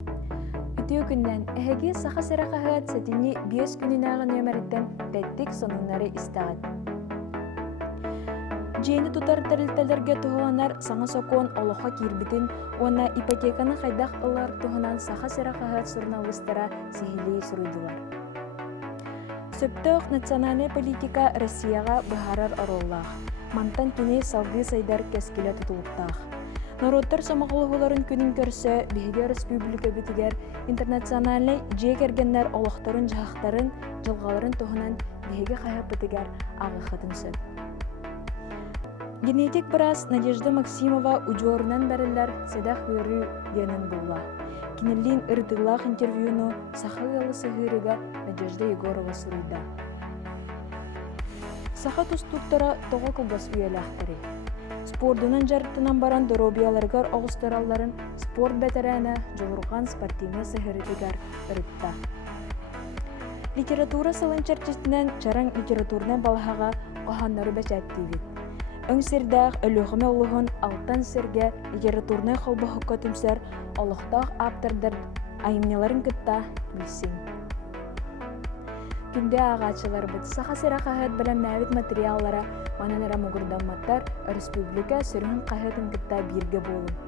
Ütüö күннен эһэги саха сырахаһыат сэтини 5 күнүнааҕы нөмереттен тэттик сонуннары истаҕыт. Жэни тутар тәрилтэлэргэ туһуанар саҥа сокуон олохо киирбитин, уонна ипотеканы хайдах ылар туһунан саха сырахаһыат сурналыстара сихилии суруйдулар. Сөптөөх национальный политика Россияға быһарар ороллаах. Мантан кини салгыы сайдар кэскилэ тутулуктаах. Народтар самоголугуларын күнүн көрсө, биһиге республика битигер интернациональный жекергеннер олохторун жахактарын, жылгаларын туһунан биһиге хайапытыгар агыхатын сөп. Генетик брас Надежда Максимова учорунан бәрелләр седах хыры денен булла. Кинеллин ырдылах интервьюну сахагалы сыгырыга Надежда Егорова суруйда. Саха тустуктара тоҕо кылбас үйелахтары. Спордунан жарыттынан баран доробияларгар оҕустаралларын спорт бетерана жогорган спортивный сыгырыгар ырытта. Литература салынчарчыстынан чараң литературна балхага коханнары бәчәттибит. Өңсердәх өлөхөмө улуһун алтан серге литературный холбохукка түмсәр олохтаах автордар айымняларын кытта билсин. Күндө агачылар бит саха сырахаһыат белән мәбит материаллара мананара мугурданматтар республика сөрүн каһатын кытта бирге болун.